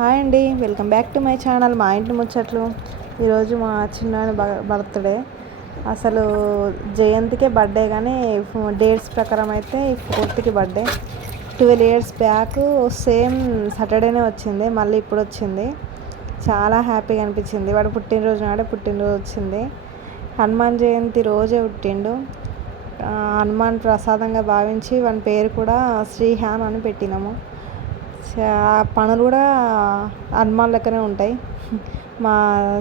Hi అండి, welcome back to my channel మా ఇంటి ముచ్చట్లు. ఈరోజు మా చిన్నాని బర్త్డే. అసలు జయంతికే బర్త్డే, కానీ డేట్స్ ప్రకారం అయితే 4th birthday. 12 years back same సాటర్డేనే వచ్చింది, మళ్ళీ ఇప్పుడు వచ్చింది. చాలా హ్యాపీగా అనిపించింది. వాడు పుట్టినరోజు నాడే పుట్టినరోజు వచ్చింది. హనుమాన్ జయంతి రోజే పుట్టిండు. హనుమాన్ ప్రసాదంగా భావించి వాని పేరు కూడా శ్రీహాన్ అని పెట్టినాము. పనులు కూడా హనుమాన్ లెక్కనే ఉంటాయి. మా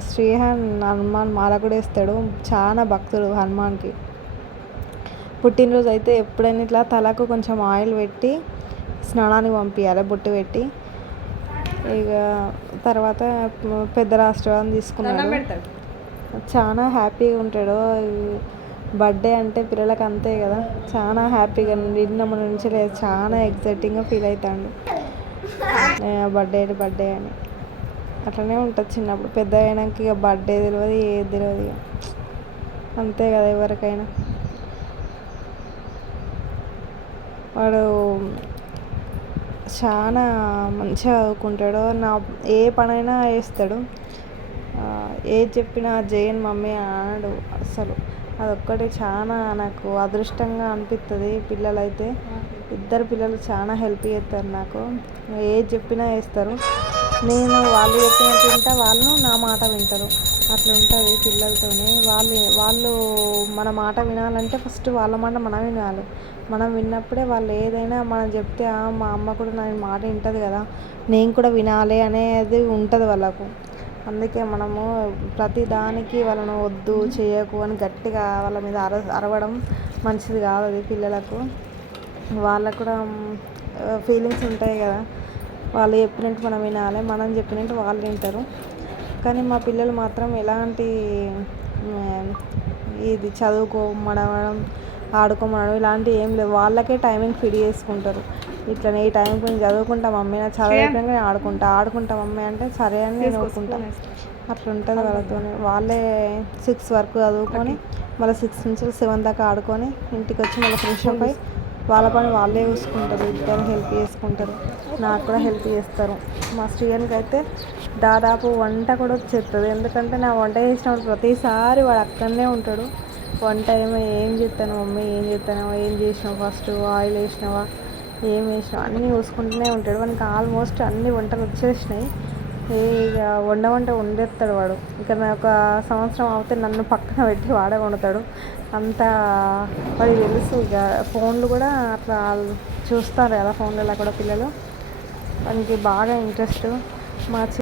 శ్రీహాన్ హనుమాన్ మాల కూడా వేస్తాడు. చాలా భక్తుడు హనుమాన్కి. పుట్టినరోజు అయితే ఎప్పుడైనా ఇట్లా తలకు కొంచెం ఆయిల్ పెట్టి స్నానానికి పంపించాలి, బొట్టు పెట్టి. ఇక తర్వాత పెద్ద రాష్ట్రం తీసుకున్నాడు. చాలా హ్యాపీగా ఉంటాడు. బర్త్డే అంటే పిల్లలకి అంతే కదా, చాలా హ్యాపీగా నిన్న నుంచి లేదు, చాలా ఎగ్జైటింగ్గా ఫీల్ అవుతాడు. బర్త్డే అని అట్లనే ఉంటుంది చిన్నప్పుడు. పెద్ద అయినాక ఇక బర్త్డే తెలియదు, ఏది తెలియదు. ఇక అంతే కదా ఎవరికైనా. వాడు చాలా మంచిగా చదువుకుంటాడు. ఏ పనైనా వేస్తాడు. ఏది చెప్పినా జయన్ మమ్మీ అన్నాడు. అసలు అదొక్కటి చాలా నాకు అదృష్టంగా అనిపిస్తుంది. పిల్లలైతే ఇద్దరు పిల్లలు చాలా హెల్ప్ చేస్తారు నాకు. ఏది చెప్పినా వేస్తారు. నేను వాళ్ళు చెప్పినట్టు వింటా, వాళ్ళు నా మాట వింటారు. అట్లా ఉంటుంది పిల్లలతోనే. వాళ్ళు మన మాట వినాలంటే ఫస్ట్ వాళ్ళ మాట మనం వినాలి. మనం విన్నప్పుడే వాళ్ళు ఏదైనా మనం చెప్తే మా అమ్మ కూడా నా మాట వింటుంది కదా, నేను కూడా వినాలి అనేది ఉంటుంది వాళ్ళకు. అందుకే మనము ప్రతి దానికి వాళ్ళను వద్దు చేయకు అని గట్టిగా వాళ్ళ మీద అరవడం మంచిది కాదు. అది పిల్లలకు. వాళ్ళకు కూడా ఫీలింగ్స్ ఉంటాయి కదా. వాళ్ళు చెప్పినట్టు మనం వినాలి, మనం చెప్పినట్టు వాళ్ళు వింటారు. కానీ మా పిల్లలు మాత్రం ఎలాంటి ఇది చదువుకోమనడం, ఆడుకోమనడం ఇలాంటివి ఏం లేవు. వాళ్ళకే టైమింగ్ ఫిట్ చేసుకుంటారు. ఇట్లా ఈ టైంకి నేను చదువుకుంటా మమ్మీ, నా చదివిపోయాక నేను ఆడుకుంటా మమ్మీ అంటే సరే అని నేను ఊరుకుంటా. అట్లా ఉంటుంది వాళ్ళతో. వాళ్ళే 6 వరకు చదువుకొని మళ్ళీ 6 నుంచి 7 దాకా ఆడుకొని ఇంటికి వచ్చి మళ్ళీ ఫ్రెష్ అప్ అయ్యి వాళ్ళ పని వాళ్ళే చూసుకుంటారు. ఇద్దరు హెల్ప్ చేసుకుంటారు, నాకు కూడా హెల్ప్ చేస్తారు. మా శ్రీయానికి అయితే దాదాపు వంట కూడా వచ్చేస్తుంది. ఎందుకంటే నా వంట చేసినప్పుడు ప్రతిసారి వాడు అక్కడనే ఉంటాడు. వంట ఏం చేస్తాను మమ్మీ, ఏం చేసినావు, ఫస్ట్ ఆయిల్ వేసినావా, ఏం వేసినావు అన్నీ చూసుకుంటూనే ఉంటాడు. వానికి ఆల్మోస్ట్ అన్ని వంటలు వచ్చేసినాయి. ఇక వంట వండేస్తాడు వాడు. ఇక ఒక సంవత్సరం అవుతే నన్ను పక్కన పెట్టి వాడే వండుతాడు. అంతా వాడికి తెలుసు. ఇక ఫోన్లు కూడా అట్లా చూస్తారు కదా, ఫోన్లలో కూడా పిల్లలు. వానికి బాగా ఇంట్రెస్ట్. మా